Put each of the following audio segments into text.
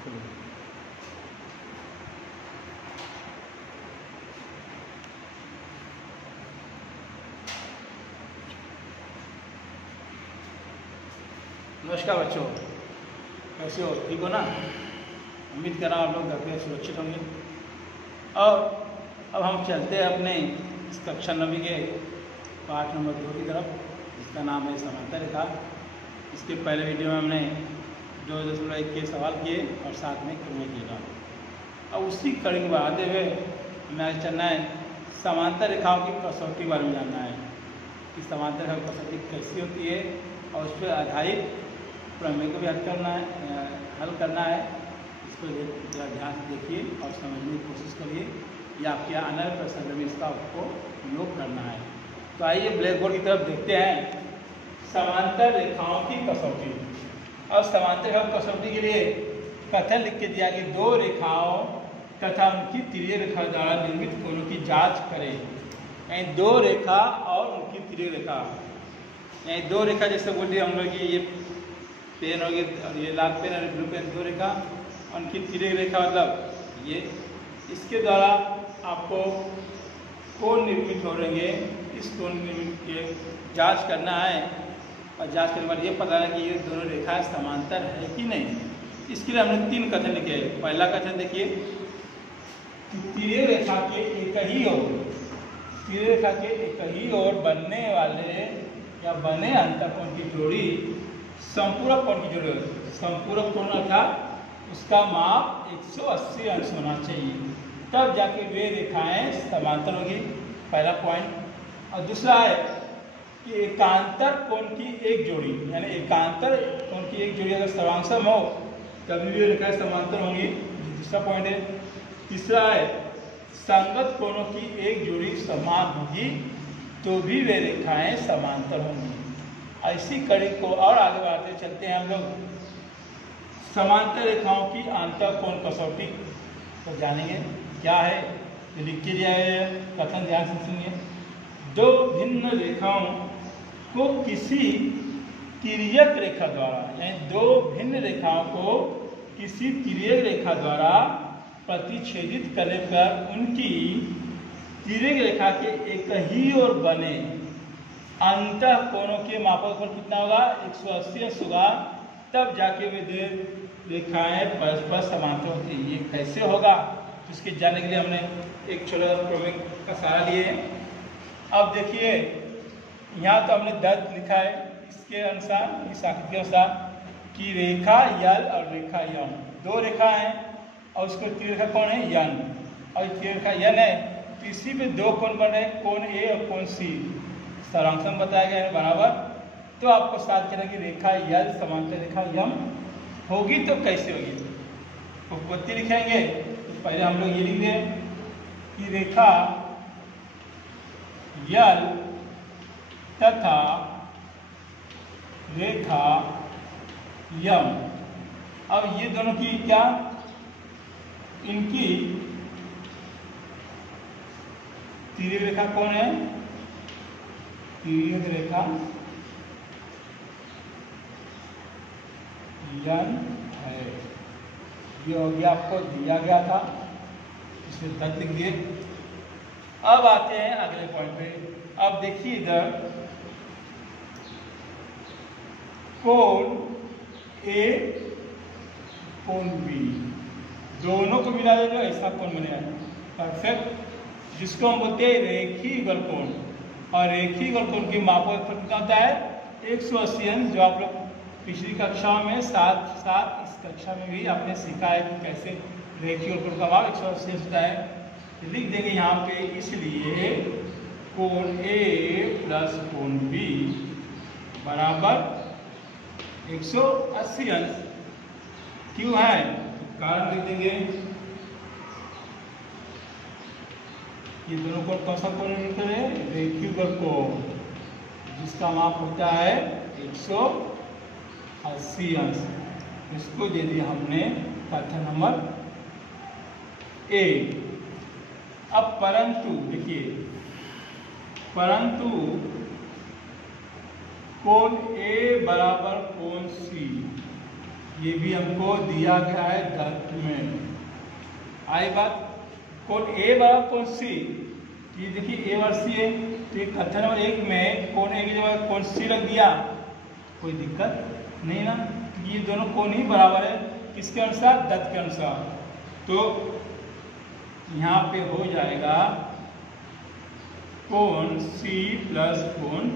नमस्कार बच्चों, कैसे हो? ठीक हो ना? उम्मीद कर रहा हूँ आप लोग घर पे सुरक्षित होंगे। और अब हम चलते हैं अपने इस कक्षा 9 के पाठ नंबर 2 की तरफ, जिसका नाम है समांतर रेखा। इसके पहले वीडियो में हमने 2.1 के सवाल किए और साथ में क्रिया किया। अब उसी कड़ी को बढ़ाते हुए हमें चलना है समांतर रेखाओं की कसौटी बारे में जानना है कि समांतर रेखा की कसौटी कैसी होती है और उस पर आधारित प्रमेय को भी हल करना है। इसको जरा ध्यान से देखिए और समझने की कोशिश करिए, या आपके आने वाले प्रश्न में इसका आपको उपयोग करना है। तो आइए ब्लैक बोर्ड की तरफ देखते हैं समांतर रेखाओं की कसौटी। और समांतर रेखा की कसौटी के लिए कथन लिख के दिया कि दो रेखाओं तथा उनकी तिर्यक रेखा द्वारा निर्मित कोणों की जांच करें। यानी दो रेखा और उनकी तिर्यक रेखा, यानी दो रेखा जैसे बोलिए हम लोग ये पेन हो गया और ये लाल पेन और ब्लू पेन, दो रेखा, उनकी तिर्यक रेखा मतलब ये, इसके द्वारा आपको कोण निर्मित हो रहेंगे। इस कोण निर्मित के जांच करना है और जांच करने के बाद ये पता है कि ये दोनों रेखाएं समांतर है कि नहीं। इसके लिए हमने 3 कथन लिखे हैं। पहला कथन देखिए कि तिर्यक रेखा के एक ही ओर, तिर्यक रेखा के एक ही ओर बनने वाले या बने अंतःकोण की जोड़ी संपूरक कोण की जोड़ी, संपूरक कोण अर्थात उसका माप 180 अंश होना चाहिए, तब जाके वे रेखाएं समांतर होगी। पहला पॉइंट। और दूसरा है कि एकांतर कोण की एक जोड़ी, यानी एकांतर कोण की एक जोड़ी अगर सर्वांगसम हो तभी वे रेखाएं समांतर होंगी। दूसरा पॉइंट है। तीसरा है संगत कोणों की एक जोड़ी समान होगी तो भी वे रेखाएं समांतर होंगी। ऐसी कड़ी को और आगे बढ़ाते चलते हैं हम लोग समांतर रेखाओं की अंतःकोण कसौटी को जानेंगे क्या है। तो लिख के दिया है कथन, ध्यान से सुनिए। दो भिन्न रेखाओं को किसी तिर्यक रेखा द्वारा, यानी दो भिन्न रेखाओं को किसी तिर्यक रेखा द्वारा प्रतिच्छेदित करने पर उनकी तिर्यक रेखा के एक ही ओर बने अंतःकोणों के मापक कितना होगा? 180 अंश होगा, तब जाके वे दो रेखाएं परस्पर समांतर होती है। ये कैसे होगा तो इसके जानने के लिए हमने एक छोटा प्रमेय का सहारा लिए। अब देखिए यहाँ तो हमने दर्द लिखा है, इसके अनुसार, इस आकृति के अनुसार कि रेखा यल और रेखा यम, दो रेखा हैं और उसको तिर्यक रेखा कौन है? यन। और तिर्यक रेखा यन है तो इसी में दो कोण बन रहे हैं, कोण ए और कोण सी, सर्वांगसम बताया गया है बराबर। तो आपको साथ कहना कि रेखा यल समांतर रेखा यम होगी तो कैसे होगी? उपपत्ति लिखेंगे तो पहले हम लोग ये लिख दें कि रेखा यल तथा रेखा यम, अब ये दोनों की क्या, इनकी तिर्यक रेखा कौन है? तिर्यक रेखा यन है। ये हो गया, आपको दिया गया था, इसे दर्द लिख दिए। अब आते हैं अगले पॉइंट पे। अब देखिए इधर कोण ए कोण बी दोनों को मिला देगा, ऐसा कोण बनेगा परफेक्ट, जिसको हम बोलते हैं रेखीय युगल कोण। और रेखीय युगल कोण की मापक कितना होता है? 180 अंश, जो आप लोग पिछली कक्षा में साथ इस कक्षा में भी आपने सीखा है कि कैसे रेखीय युगल कोण का माप 180 अंश होता है। लिख देंगे यहाँ पे, इसलिए कोण ए प्लस कोण बी बराबर 180 अंश क्यों है? कारण लिख देंगे, ये दोनों कोण कौन सा कोण लिखते हैं? रेखीय युगल कोण, जिसका माप होता है 180 अंश। इसको दे दिया हमने कथन नंबर ए। अब परंतु देखिए, परंतु कोण ए बराबर कोण सी, ये भी हमको दिया गया है दत्त में। आई बात, कोण ए बराबर कोण सी, ये देखिए ए और सी है, तो ये कथन नंबर 1 में कोण ए की जगह कोण सी रख दिया, कोई दिक्कत नहीं ना, क्योंकि ये दोनों कोण ही बराबर है, किसके अनुसार, दत्त के अनुसार। तो यहाँ पे हो जाएगा कोण सी प्लस कोण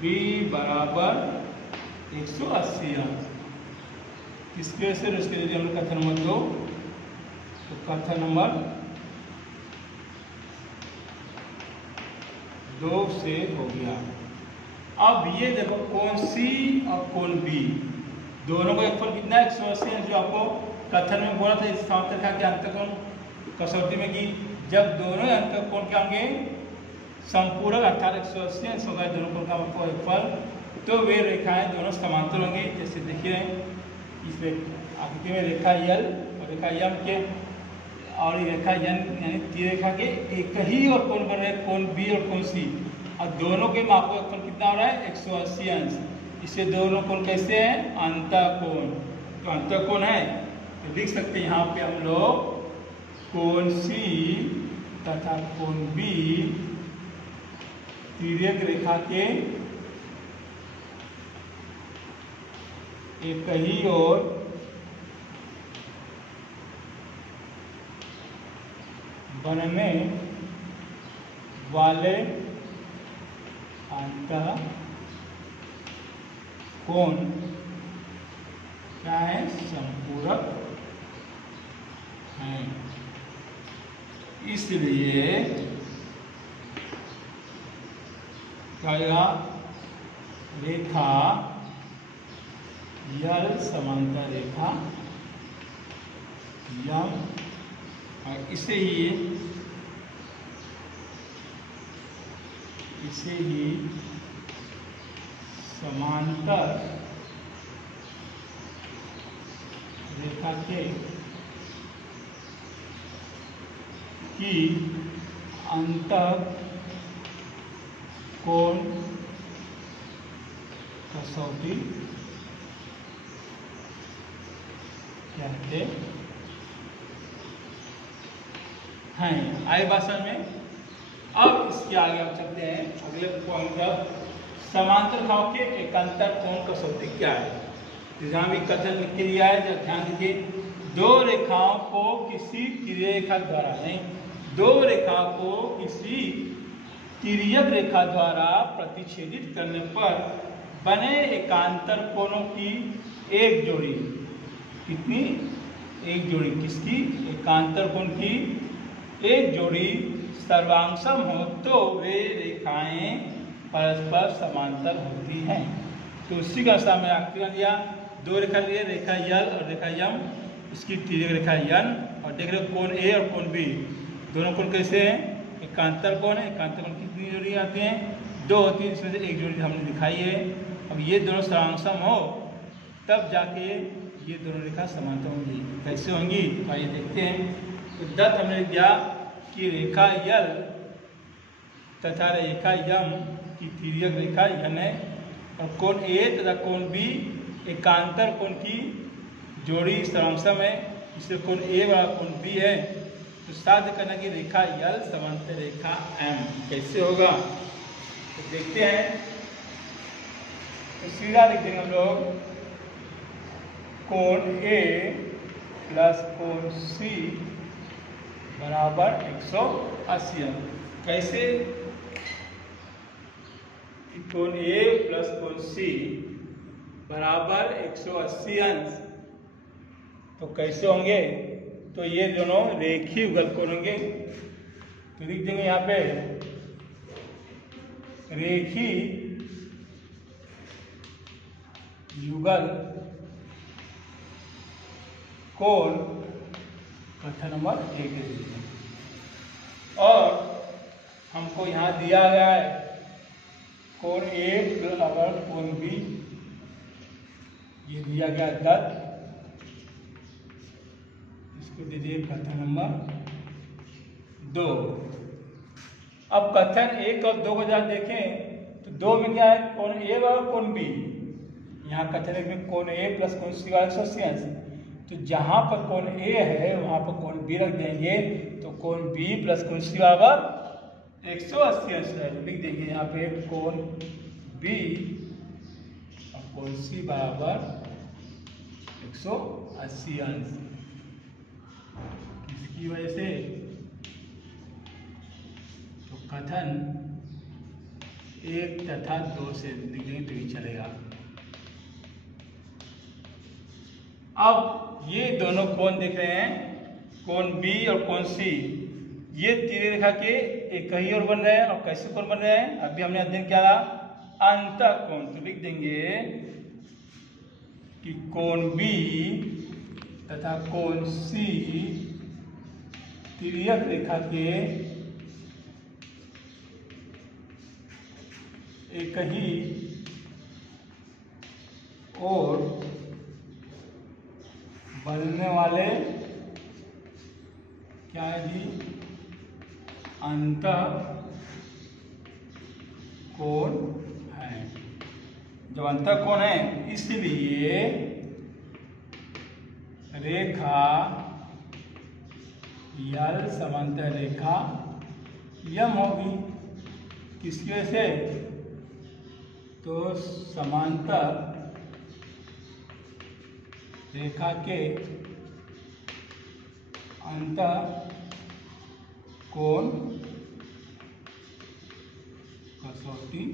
बी बराबर 180 अंश। किसके से उसके लिए हम कथन नंबर 2, तो कथन नंबर 2 से हो गया। अब ये देखो कोण सी और कोण बी दोनों का योगफल कितना है, 180 है, जो आपको कथन में बोला था इस सामर्थ्य के अंतःकोण कसौटी में कि जब दोनों अंतःकोण क्या होंगे संपूरक अर्थात 180 अंश होगा दोनों कोण का योगफल, तो वे रेखाएं दोनों समांतर होंगी। जैसे देखिए इस आकृति में रेखा यल और रेखा यम के और रेखा यन यानी तीन रेखा के एक ही और कोण बन रहे हैं, कोण बी और कोण सी, और दोनों के माप का योगफल कितना हो रहा है 180 अंश। इससे दोनों कोण कैसे हैं, अंतःकोण, तो अंतःकोण है, तो लिख सकते हैं यहाँ पे हम लोग कोण सी तथा कोण बी तिर्यक रेखा के एक ही और बनने वाले अंतःकोण क्या है, संपूरक है। इसलिए क्या रेखा यल समांतर रेखा यम, और इसे ही समांतर रेखा के की अंतःकोण कसौटी कहते हैं। आए भाषा में। अब इसके आगे हम चलते हैं अगले पॉइंट पर, समांतर रेखाओं के एकांतर कोण कसौटी क्या है। जहाँ भी कथन लिख के दिया है, जब ध्यान दीजिए, दो रेखाओं को किसी तिर्यक द्वारा नहीं, दो रेखाओं को किसी तिर्यक रेखा द्वारा प्रतिच्छेदित करने पर बने एकांतर कोणों की एक जोड़ी, कितनी, एक जोड़ी, किसकी, एकांतर कोण की एक जोड़ी सर्वांगसम हो तो वे रेखाएं परस्पर समांतर होती हैं। तो उसी का अनुसार मैंने आकृति दिया, दो रेखा लिए, रेखा यल और रेखा यम, इसकी तिर्यक रेखा यन, और देख रहे हो कोण ए और कोण बी दोनों कोण कैसे हैं, एकांतर कोण है। एकांतर कोण कितनी जोड़ी आती हैं, 2 होती है, इसमें से एक जोड़ी हमने दिखाई है। अब ये दोनों सर्वांगसम हो तब जाके ये दोनों रेखा समांतर होंगी। कैसे होंगी, तो आइए देखते हैं। तो दत्त हमने दिया कि रेखा यल तथा रेखा यम की तिर्यक रेखा यन है, और कोण ए तथा कोण बी एकांतर कोण की जोड़ी सर्वांगसम है, इससे कोण ए वाला कोण बी है। तो साध्य करना कि रेखा यल समांतर रेखा एम कैसे होगा, तो देखते हैं। तो सीधा लिख देंगे हम लोग, कोण ए प्लस कोण सी बराबर 180 अंश। कैसे, कोण ए प्लस कोण सी बराबर 180 अंश, तो कैसे होंगे, तो ये दोनों रेखीय युगल कोण होंगे। तो लिख देंगे यहाँ पे रेखीय युगल कोण कथन नंबर 1 दे दीजिए। और हमको यहाँ दिया गया है कोण ए बराबर कोण बी, ये दिया गया दत्त, इसको दे दिए कथन नंबर 2। अब कथन 1 और 2 को जरा देखें तो 2 में क्या है, कोण ए और कोण बी, यहाँ कथन है कि कोण ए प्लस कोण सी बराबर 180 अंश। तो जहाँ पर कोण ए है वहाँ पर कोण बी रख देंगे, तो कोण बी प्लस कोण सी बराबर 180 अंश है। लिख देंगे यहाँ पे कोण बी और कोण सी बराबर 180 अंश। इसकी वजह से तो कथन 1 तथा 2 से लिख देंगे तो ही चलेगा। अब ये दोनों कोण देख रहे हैं, कोण बी और कोण सी, ये तीर रेखा के एक ही ओर बन रहे हैं। और कैसे कोण बन रहे हैं अभी हमने अध्ययन किया था, अंतःकोण। तो लिख देंगे कि कोण बी तथा कोण सी तिर्यक रेखा के एक ही ओर बनने वाले क्या है जी, अंतःकोण है। जब अंतःकोण है इसलिए रेखा यल समांतर रेखा यम होगी। किसकी वजह से, तो समांतर रेखा के अंतःकोण कसौटी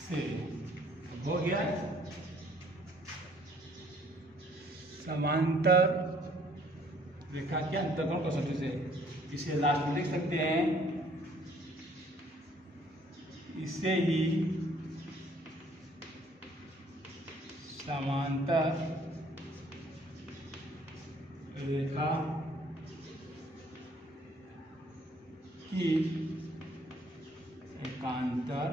से हो गया। समांतर रेखा के अंतःकोण कसौटी से, इसे लास्ट में लिख सकते हैं, इसे ही समांतर रेखा की एकांतर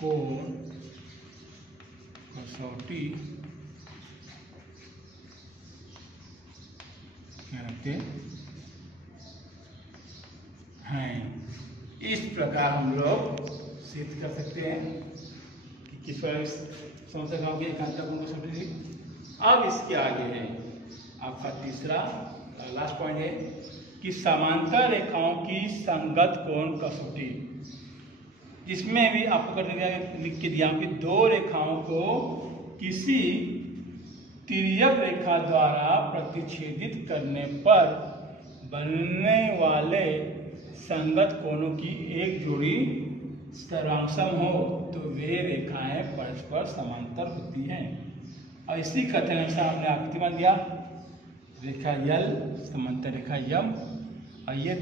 कोण कसौटी कहते हैं। इस प्रकार हम लोग सिद्ध कर सकते हैं कि किस प्रकार समस्या गाँव की एकांतर कोण कसौटी। अब इसके आगे है आपका तीसरा लास्ट पॉइंट है कि समांतर रेखाओं की संगत कोण कसौटी। इसमें भी आपको लिख के दिया कि दो रेखाओं को किसी तिर्यक रेखा द्वारा प्रतिच्छेदित करने पर बनने वाले संगत कोणों की एक जोड़ी सर्वांगसम हो तो वे रेखाएं परस्पर समांतर होती हैं। और इसी कथन अनुसार हमने आकृति बन दिया, रेखा यल समांतर रेखा यम, और ये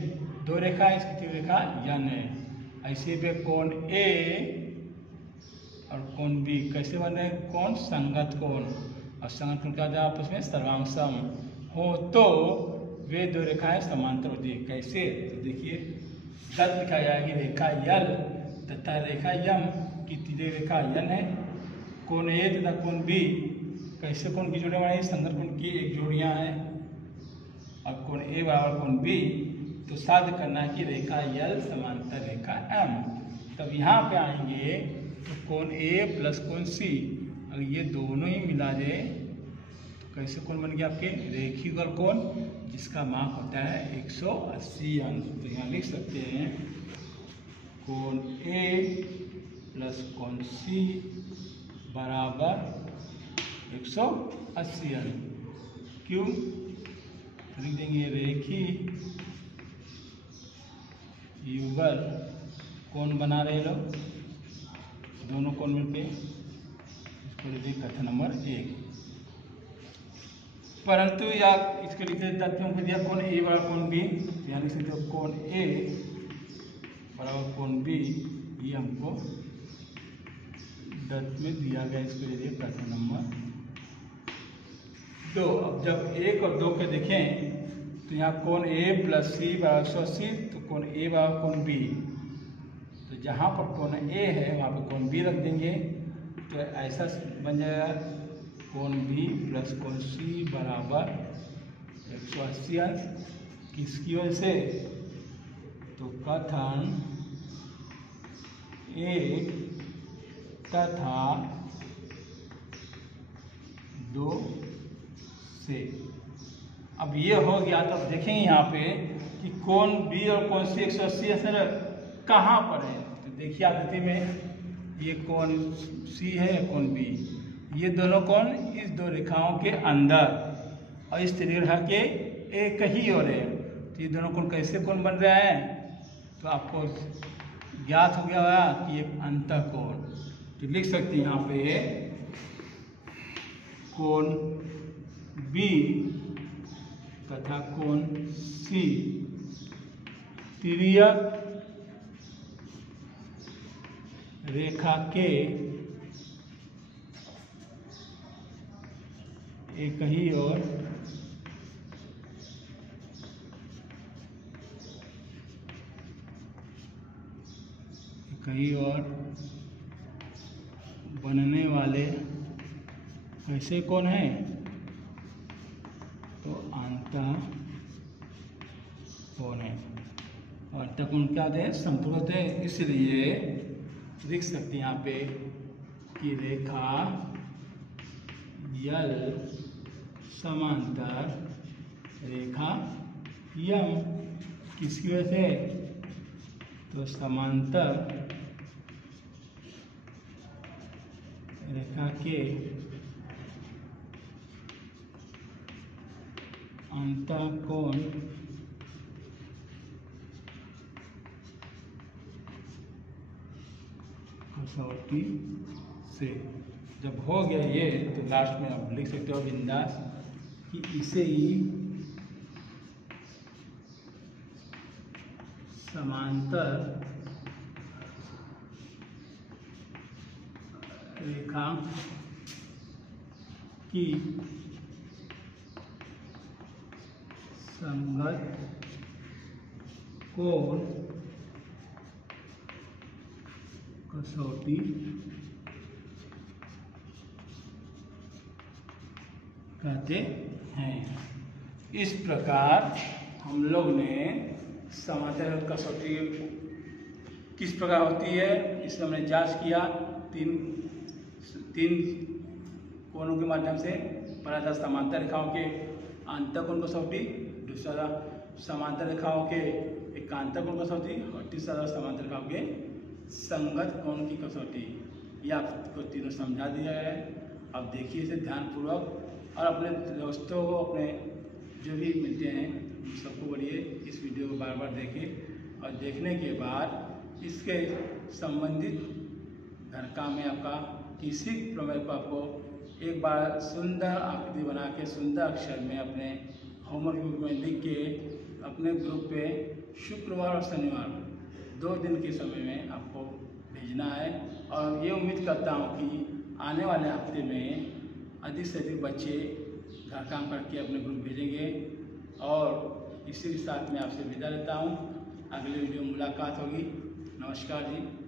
दो रेखा है, इसकी रेखा यन है। ऐसे भी कोण ए और कोण बी कैसे बन रहे हैं, कोण संगत कोण, और संगत कोण का आपस में सर्वांगसम हो तो वे दो रेखाएं समांतर होती है। कैसे, तो देखिए दत्त लिखा जाएगी रेखा यल तथा रेखा यम की तीसरी रेखा यन है। कोण ए तथा कोण बी कैसे कोण की जोड़ियां बनाई, संगत कोण की एक जोड़ियां हैं। अब कोण ए बराबर कोण बी, तो साध्य करना है कि रेखा यल समांतर रेखा एम। तब यहाँ पे आएंगे तो कोण ए प्लस कोण सी, अगर ये दोनों ही मिला जाए तो कैसे कोण बन गया आपके रेखीय कोण, जिसका माप होता है 180 अंश। तो यहाँ लिख सकते हैं कोण ए प्लस कोण सी बराबर 180 अंश। क्यों, लिख देंगे रेखीय युगल कोण बना रहे लोग, दोनों कोण मिलके, इसको लिखिए कथन नंबर 1। परंतु या इसको लिखते तथ्यों दिया कोण ए बराबर कोण बी, यहाँ लिख सकते हो कोण ए बराबर कोण बी, ये हमको दत्त में दिया गया, इसको लिखिए कथन नंबर 2। अब जब 1 और 2 के देखें तो यहाँ कोण ए प्लस सी बराबर 180, तो कोण ए बराबर कोण बी, तो जहाँ पर कोण ए है वहाँ पर कोण बी रख देंगे, तो ऐसा बन जाएगा कोण बी प्लस कोण सी बराबर 180 अंश। किसकी वजह से, तो कथन 1 तथा 2 से। अब ये हो गया, तब देखेंगे यहाँ पे कि कोण बी और कोण सी 180 असर कहाँ पर है। तो देखिए आकृति में ये कोण सी है, कोण बी, ये दोनों कोण इस दो रेखाओं के अंदर और इस त्रिरेखा के एक ही ओर है। तो ये दोनों कोण कैसे कोण बन रहा है, तो आपको ज्ञात हो गया होगा कि एक अंतःकोण। तो लिख सकते हैं यहाँ पे कोण बी तथा कोण सी तिर्यक रेखा के एक ही ओर बनने वाले कैसे कोण हैं, तो अंतःकोण है। और अंतःकोण क्या होते हैं, समतुल होते हैं। इसलिए लिख सकते हैं यहाँ पे कि रेखा यल समांतर रेखा यम किसकी वजह से, तो समांतर रेखा के अंतःकोण कसौटी से। जब हो गया ये, तो लास्ट में आप लिख सकते हो बिंदास कि इसे ही समांतर रेखा की संगत कोण कसौटी कहते हैं। इस प्रकार हम लोग ने समांतर कसौटी किस प्रकार होती है, इसमें हमने जांच किया। तीन कोणों के माध्यम से। पहला था समांतर रेखाओं के अंतःकोण कसौटी, दूसरा समांतर रेखाओं के एकांतर कोण कसौटी और तीसरा समांतर रेखाओं के संगत कोण की कसौटी। ये आपको तीनों समझा दिया है। अब देखिए इसे ध्यानपूर्वक और अपने दोस्तों को, अपने जो भी मिलते हैं सबको बोलिए इस वीडियो को बार बार देखें और देखने के बाद इसके संबंधित घर काम में आपका किसी प्रमेय को आपको एक बार सुंदर आकृति बना के सुंदर अक्षर में अपने होमवर्क बुक में लिख के अपने ग्रुप पे शुक्रवार और शनिवार 2 दिन के समय में आपको भेजना है। और ये उम्मीद करता हूँ कि आने वाले हफ्ते में अधिक से अधिक बच्चे घर काम करके अपने ग्रुप भेजेंगे। और इसी के साथ मैं आपसे विदा लेता हूँ। अगले वीडियो में मुलाकात होगी। नमस्कार जी।